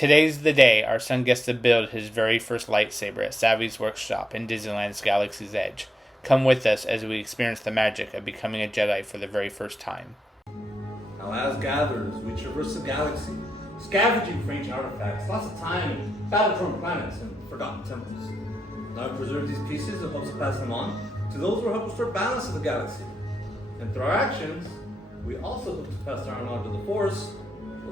Today's the day our son gets to build his very first lightsaber at Savi's workshop in Disneyland's Galaxy's Edge. Come with us as we experience the magic of becoming a Jedi for the very first time. Now, as gatherers, we traverse the galaxy, scavenging for ancient artifacts, lots of time and battle-torn planets and forgotten temples. Now we preserve these pieces and hope to pass them on to those who will help restore balance of the galaxy. And through our actions, we also hope to pass our knowledge of the Force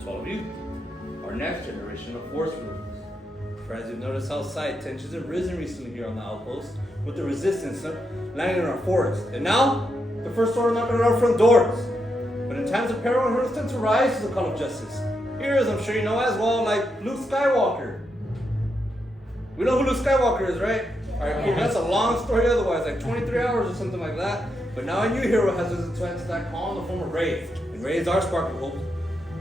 to all of you, our next generation of Force rulers. For as you've noticed outside, tensions have risen recently here on the outpost, with the Resistance landing in our forest. And now, the First Order knocking at our front doors. But in times of peril, heroes tend to rise to the call of justice. Heroes, I'm sure you know as well, like Luke Skywalker. We know who Luke Skywalker is, right? Alright, cool. That's a long story otherwise, like 23 hours or something like that. But now a new hero has risen to answer that call in the form of Rey. And Rey is our spark of hope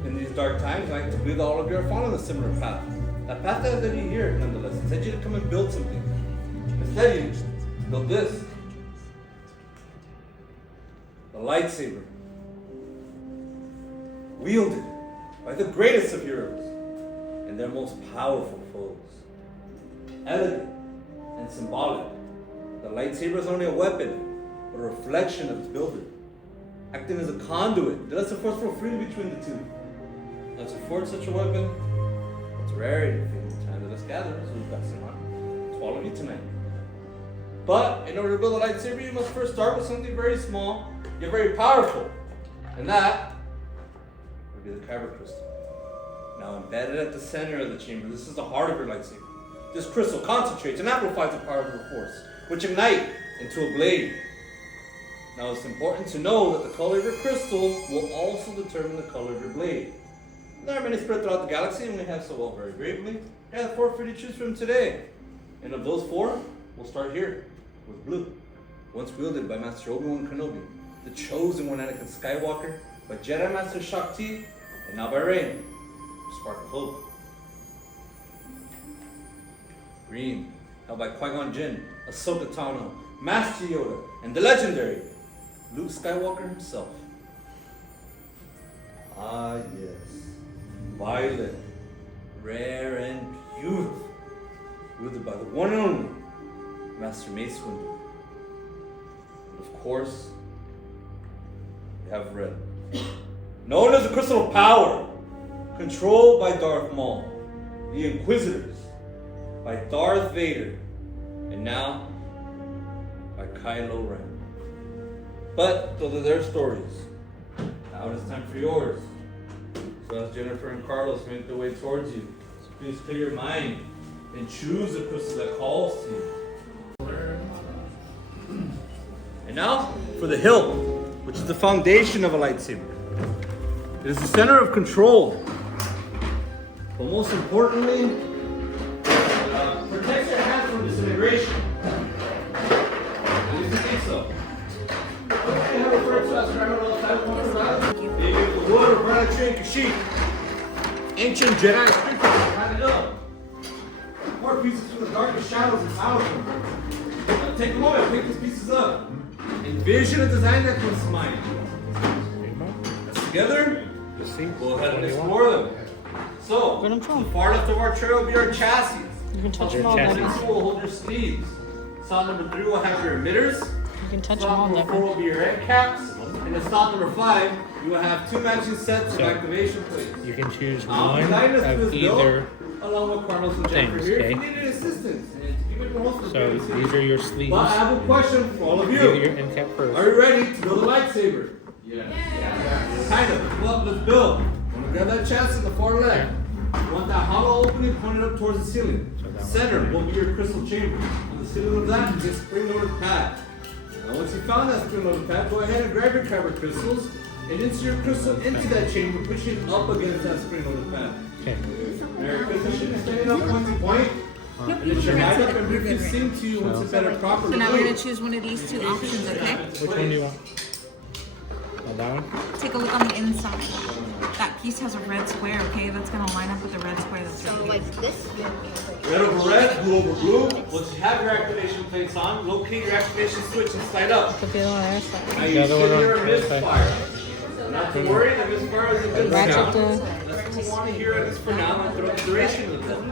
in these dark times. I like to believe that all of you are following a similar path. That path that led you here, nonetheless. It led you to come and build something. Instead, you built this. The lightsaber. Wielded by the greatest of heroes and their most powerful foes. Elegant and symbolic, the lightsaber is only a weapon, but a reflection of its builder, acting as a conduit that lets the Force flow freely between the two. Now, to forge such a weapon, it's rare in the time that us gatherers who've got some on to all of you tonight. But in order to build a lightsaber, you must first start with something very small, yet very powerful, and that would be the kyber crystal. Now, embedded at the center of the chamber, this is the heart of your lightsaber. This crystal concentrates and amplifies the power of the Force, which ignite into a blade. Now, it's important to know that the color of your crystal will also determine the color of your blade. There are many spread throughout the galaxy, and we have so well very bravely. We have 4 for you to choose from today. And of those 4, we'll start here with blue. Once wielded by Master Obi-Wan Kenobi, the chosen one Anakin Skywalker, by Jedi Master Shakti, and now by Rey, Spark of Hope. Green, held by Qui-Gon Jinn, Ahsoka Tano, Master Yoda, and the legendary Luke Skywalker himself. Ah yes, violet, rare and beautiful, wielded by the one and only Master Mace Windu. And of course, we have red, known as the Crystal of Power, controlled by Darth Maul, the Inquisitors, by Darth Vader, and now by Kylo Ren. But those are their stories. Now it is time for yours. So as Jennifer and Carlos make their way towards you, so please clear your mind and choose the crystal that calls to you. And now for the hilt, which is the foundation of a lightsaber. It is the center of control. But most importantly, protects your hands from disintegration. At least I think so. Okay, how referred to as Grandma Type They use the wood of Brenna Tree and Kashyyyk. Ancient Jedi scriptures had it up. 4 pieces from the darkest shadows and thousands. Now take a moment, pick these pieces up. Envision a design that comes to mind. As together, we'll head and explore them. So, the far left of our trail will be our chassis. You can touch them all, Number Nick. 2 will hold your sleeves. Slot number 3 will have your emitters. You can touch them all, Slot Nick. number 4 will be your end caps. And in slot number 5, you will have 2 matching sets of activation plates. You can choose I'll one guide us through of this build, either. along with Carlos and Jennifer things, here if okay? you need any assistance. And to keep it most of So these are your sleeves. But I have a question for all of These are you. your end cap first. Are you ready to build a lightsaber? Yeah. Kind of. Well, let's build. Want to grab that chassis in the far left. You want that hollow opening pointed up towards the ceiling. Center will be your crystal chamber. On the ceiling of that is a spring-loaded pad. Now once you found that spring-loaded pad, go ahead and grab your kyber crystals and insert your crystal into that chamber, pushing it up against that spring-loaded pad. Okay. Now your crystal should be standing up point to point. And it should line up and we can sing to you once it's better properly. So now we're going to choose one of these 2 options, okay? Which one do you want? Oh, that one? Take a look on the inside. That piece has a red square, okay? That's going to line up with the red square that's right So here. like this? Red over red, blue over blue. Once you have your activation plates on, locate your activation switch and slide up. Put the other one on the other side. Now you The other sit one here on and the other side. misfire. Not to worry, the misfire is a good Ratchet sound. the... you want to hear, at least for now, and throughout the duration of the film.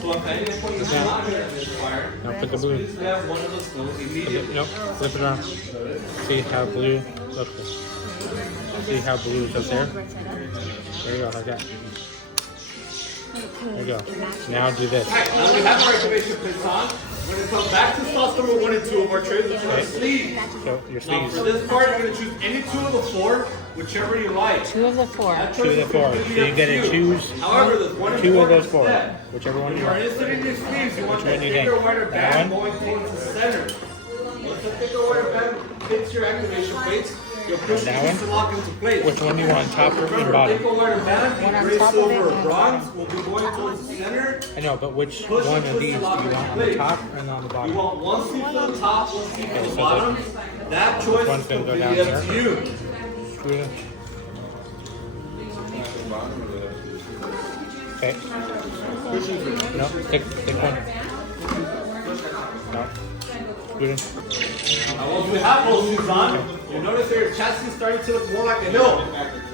So if any point is not going to misfire, Now put the blue. please let one of us know immediately. Nope, flip it around. See how blue, look. See how blue is up there? There you go, like that. There you go. Now do this. Alright, now we have our activation pins on. We're going to come back to slots number 1 and 2 of our trays, which are our sleeves. So your Now for sleeves. this part, you're going to choose any 2 of the 4, whichever you like. 2 of the 4. That 2 of the choice is 4. So completely you up get to to you. choose However, there's one 2 of important those 4. step. Whichever one When you you are want. inserting your sleeves, you want Which that one you thicker think? wider That band one? going towards the center. Once the thicker wider band hits your activation plates, you'll push That the one? piece to lock into place. Which one do you want, top or Remember, bottom? thicker wider band, One on gray, top of it, silver, one or on bronze will be going towards the center. I know, but which Push one and of twist these to do you lock want into on the place. top and on the You bottom? want one sleeve to the top, one sleeve to Okay, the so bottom. That choice one's is gonna go completely down up to there. you. Screw it. Okay. No, take one. No. Screw it. Now, once we have both sleeves on, you notice that your chassis is starting to look more like a hill.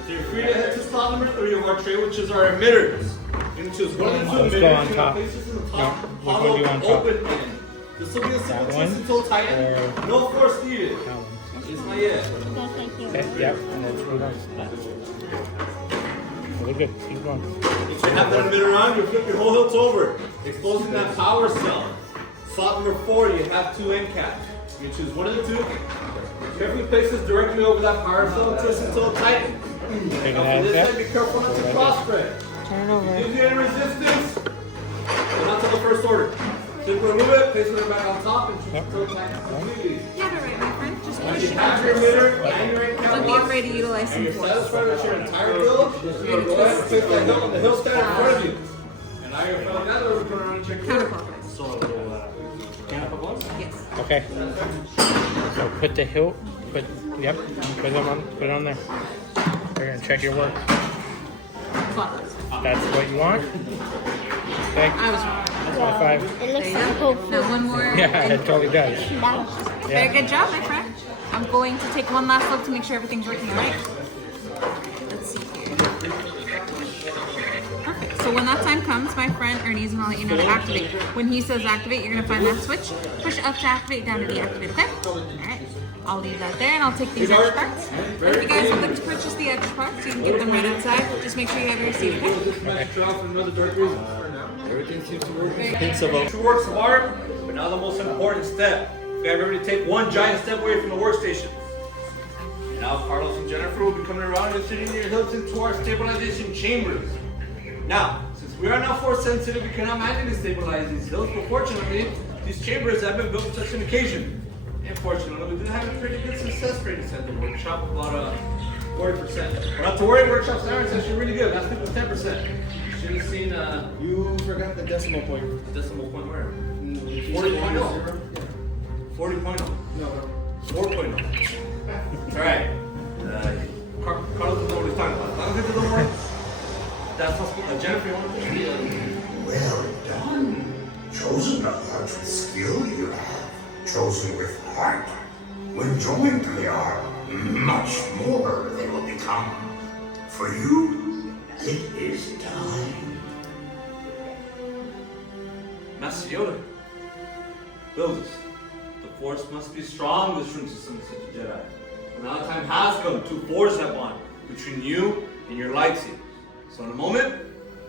So you're free to head to slot number 3 of our tray, which is our emitters. You can choose one of the 2 Let's go emitters. on You top. can place this in the No, top, which one hollow, do you want top? open end. This will be a single That one? twist until tighten. Or- No force needed. That one. It's not yet. Okay, yep, and then screw it on. We're good. Keep going. Once you have that emitter on, you flip your whole hilt over, exposing that power cell. Slot number 4, you have 2 end caps. You choose one of the 2. Carefully place this directly over that power cell and twist until it tightens. Take it Now out for of this that. side, be careful not to Like cross this. spread. Turn it over. If you get any resistance, go not to the first order. Simply remove it, place it back on top, and twist until it tightens completely. You have it right, my friend. Just Once push you it have out. your emitter and your end cap So on, get ready to utilize and some you're force. satisfied with your entire build, you're going to go ahead and place that hilt on the hill stand in front of you. And now you're feeling that, we're turn around and check your work. Counterclockwise. Yes. Okay. So put the hilt, yep, put it on there. We're gonna check your work. Clockwise. That's what you want? Okay, I was wrong. high five. It looks There you go. Now one more. Yeah, it totally does. Very Yeah. good job, my friend. I'm going to take one last look to make sure everything's working all right. Let's see here. Perfect. So when that time comes, my friend Ernie's gonna let you know to activate. When he says activate, you're gonna find that switch. Push up to activate, down to deactivate, okay? Alright. I'll leave that there and I'll take these edge parts. If you guys would like to purchase the edge parts, you can get them right outside. Just make sure you have your receipt, okay? Everything seems to work. Two works of art, but now the most important step. We have everybody take one giant step away from the workstation. And now Carlos and Jennifer will be coming around and sitting your hilts into our stabilization chambers. Now, since we are now force sensitive, we cannot manually stabilize these hilts, but fortunately, these chambers have been built for such an occasion. And fortunately, we did have a pretty good success rate inside the workshop, about 40%. But not to worry, workshop standard is actually really good. Last week was 10%. You should have seen You forgot the decimal point. decimal point where? 40.0. 40.0. No. 4.0. Alright. Carlos doesn't know what he's talking about. As long as he doesn't work, that's not Jennifer, you want to Well done. Chosen not with skill you have. Chosen with heart. When joined they are, much more they will become. For you, it is time. Master Yoda. Builders. The Force must be strong this room system is such a Jedi. But now the time has come to forge that bond between you and your lightsaber. So in a moment,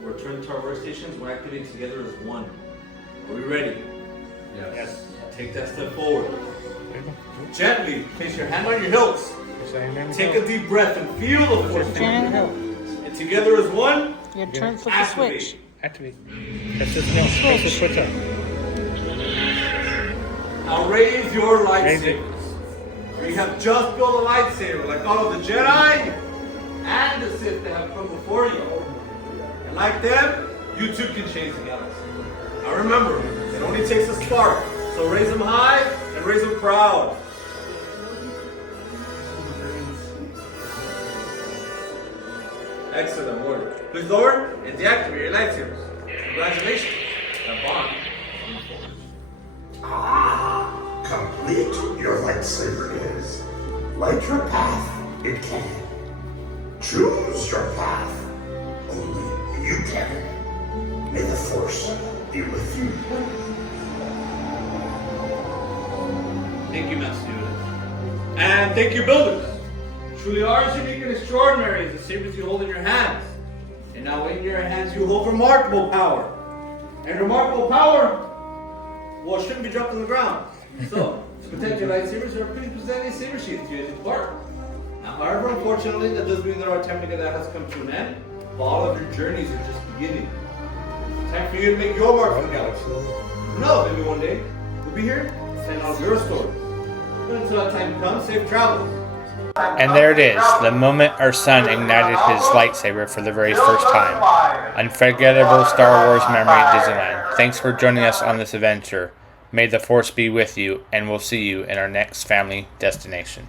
we'll return to our workstations. We'll activate together as one. Are we ready? Yes. Take that step forward. Gently place your hand on your hilts. Take a deep breath and feel the force in your hilt. And together as one, Your turn, flip the activate. switch. Activate. Press the switch up. Now raise your Raise it. lightsabers. We have just built a lightsaber like all of the Jedi and the Sith that have come before you. And like them, you too can change the galaxy. Now remember, it only takes a spark. So raise them high and raise them proud. Excellent work. Please lower and deactivate your lightsabers. Congratulations. That bond. Ah, complete your lightsaber is. Light your path, it can. Choose your path. Only you, Captain. May the Force be with you. Thank you, Master Yoda. And thank you, builders. You truly are as unique and extraordinary as the sabers you hold in your hands. And now in your hands you hold remarkable power. And remarkable power, well, shouldn't be dropped on the ground. So, to protect your lightsabers, you are please present a saber sheath to you as you depart. Now, however, unfortunately, that does mean that our time together has come to an end. But all of your journeys are just beginning. Time for you to make your mark in the galaxy. Who knows, maybe one day we'll be here to send out your stories. But until that time comes, safe travels. And there it is, the moment our son ignited his lightsaber for the very first time. Unforgettable Star Wars memory at Disneyland. Thanks for joining us on this adventure. May the Force be with you, and we'll see you in our next family destination.